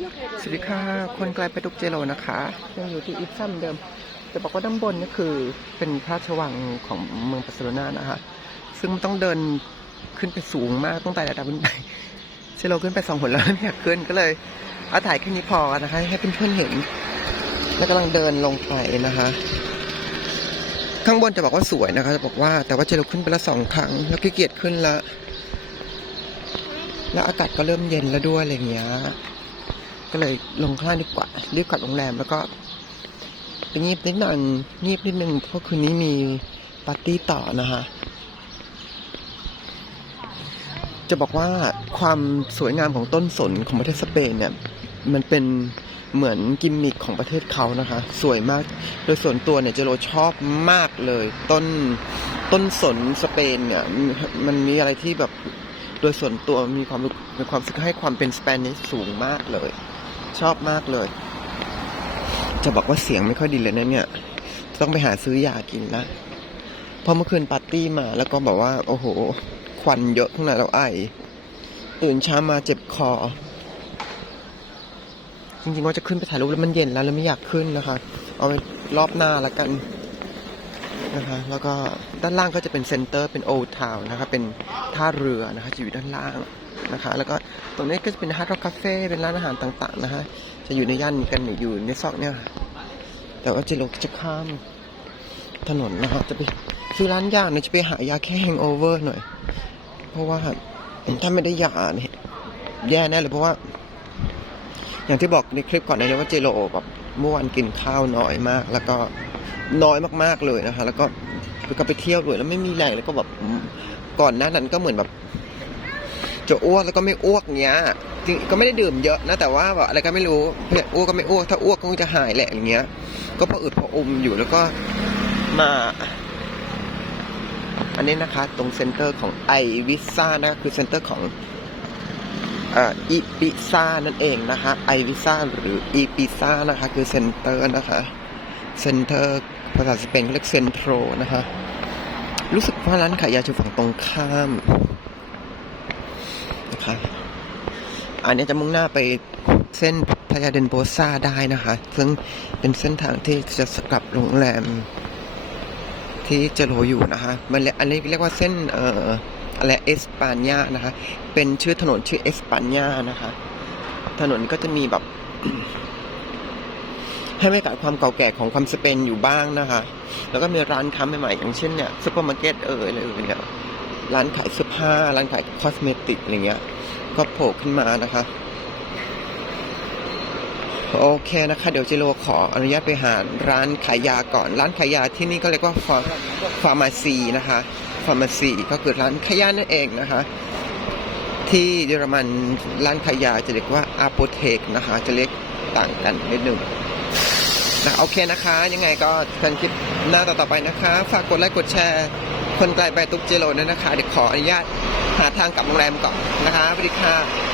สวัสดีค่ะ คนไกลไปตุกเจโรนะคะ ยังอยู่ที่อิฟซัมเดิม จะบอกว่าด้านบนนี่คือเป็นพระราชวังของเมืองบาร์เซโลนานะคะ ซึ่งต้องเดินขึ้นไปสูงมากต้องไต่ระดับขึ้นไปเจโรขึ้นไปสองหนแล้วไม่อยากขึ้นก็เลยเอาถ่ายแค่นี้พอนะคะ ให้เพื่อนๆเห็น แล้วกำลังเดินลงไปนะคะข้างบนจะบอกว่าสวยนะคะจะบอกว่าแต่ว่าเจโรขึ้นไปละสองครั้ง แล้วขี้เกียจขึ้นละ แล้วอากาศก็เริ่มเย็นแล้วด้วยอะไรอย่างเงี้ย ก็เลยลงข้างล่างดีกว่ารีบกลับโรงแรมแล้วก็ไปงีบนิดหน่อยงีบนิดนึงเพราะคืนนี้มีปาร์ตี้ต่อนะคะจะบอกว่าความสวยงามของต้นสนของประเทศสเปนเนี่ยมันเป็นเหมือนกิมมิคของประเทศเขานะคะ สวยมาก โดยส่วนตัวเนี่ยเจโรชอบมากเลย ต้นต้นสนสเปนเนี่ยมันมีอะไรที่แบบโดยส่วนตัวมีความมีความรู้สึกให้ความเป็นสเปนิชสูงมากเลย ชอบมากเลย จะบอกว่าเสียงไม่ค่อยดีเลยนะเนี่ย ต้องไปหาซื้อยากินละเพราะเมื่อคืนปาร์ตี้มาแล้วก็บอกว่า โอ้โห ควันเยอะข้างในเราไอ ตื่นเช้ามาเจ็บคอ จริงๆว่าจะขึ้นไปถ่ายรูปแล้วมันเย็นแล้วแล้วไม่อยากขึ้นนะคะ เอาไปรอบหน้าละกัน นะคะแล้วก็ด้านล่างก็จะเป็นเซ็นเตอร์เป็นโอทาวนะคะเป็นท่าเรือนะคะจะอยู่ด้านล่างนะคะแล้วก็ตรงนี้ก็จะเป็นฮาร์ดร็อกคาเฟ่เป็นร้านอาหารต่างๆนะคะจะอยู่ในย่านนี้กันอยู่ในซอกเนี่ยแต่ว่าเจโรจะข้ามถนนนะคะจะไปซื้อร้านยาเนี่ยจะไปหายาแค่แฮงโอเวอร์หน่อย เพราะว่าถ้าไม่ได้ยาเนี่ยแย่แน่เลยเพราะว่า อย่างที่บอกในคลิปก่อนน้านี้ว่าเจโรแบบเมื่อวานกินข้าวน้อยมาก แล้วก็ น้อยมากๆเลยนะคะ แล้วก็ก็ไปเที่ยวด้วยแล้วไม่มีแรงแล้วก็แบบก่อนหน้านั้นก็เหมือนแบบ จะอ้วกแล้วก็ไม่อ้วกเงี้ยจริงก็ไม่ได้ดื่มเยอะนะแต่ว่าแบบอะไรก็ไม่รู้เนี่ยอ้วกก็ไม่อ้วกถ้าอ้วกก็คงจะหายแหละอย่างเงี้ย ก็พออึดพออมอยู่แล้วก็มา อันนี้นะคะ ตรงเซ็นเตอร์ของไอวิซ่านะคือเซ็นเตอร์ของอีปิซ่านั่นเองนะคะไอวิซ่าหรืออีปิซ่านะคะ คือเซ็นเตอร์นะคะ เซ็นเตอร์ภาษาสเปนเรียกเซ็นโทรนะคะ รู้สึกว่าร้านขายยาอยู่ฝั่งตรงข้ามนะคะอันนี้จะมุ่งหน้าไปเส้นพายาเดนโบซาได้นะคะ ซึ่งเป็นเส้นทางที่จะกลับโรงแรม ที่เจโรอยู่นะคะมันเรียกอันนี้เรียกว่าเส้นเอ่ออะไรเอสปานยานะคะ เป็นชื่อถนนชื่อเอสปานยานะคะ ถนนก็จะมีแบบ ให้ไม่กัดความเก่าแก่ของความสเปนอยู่บ้างนะคะ แล้วก็มีร้านค้าใหม่ๆอย่างเช่นเนี่ยซูเปอร์มาร์เก็ตเอออะไรเออเนี่ยร้านขายเสื้อผ้า ร้านขายคอสเมติกอะไรเงี้ย ก็โผล่ขึ้นมานะคะ โอเคนะคะ เดี๋ยวเจโรขออนุญาตไปหาร้านขายยาก่อน ร้านขายยาที่นี่ก็เรียกว่าฟาร์มาซีนะคะ ฟาร์มาซีก็คือร้านขายยานั่นเองนะคะ ที่เยอรมันร้านขายยาจะเรียกว่าอาโปเทกนะคะ จะเรียกต่างกันนิดหนึ่ง นะโอเคนะคะ ยังไงก็กันคลิปหน้าต่อๆไปนะคะ ฝากกดไลค์กดแชร์ คนไกลไปตุกเจโรด้วยนะคะ เดี๋ยวขออนุญาตหาทางกลับโรงแรมก่อนนะคะสวัสดีค่ะ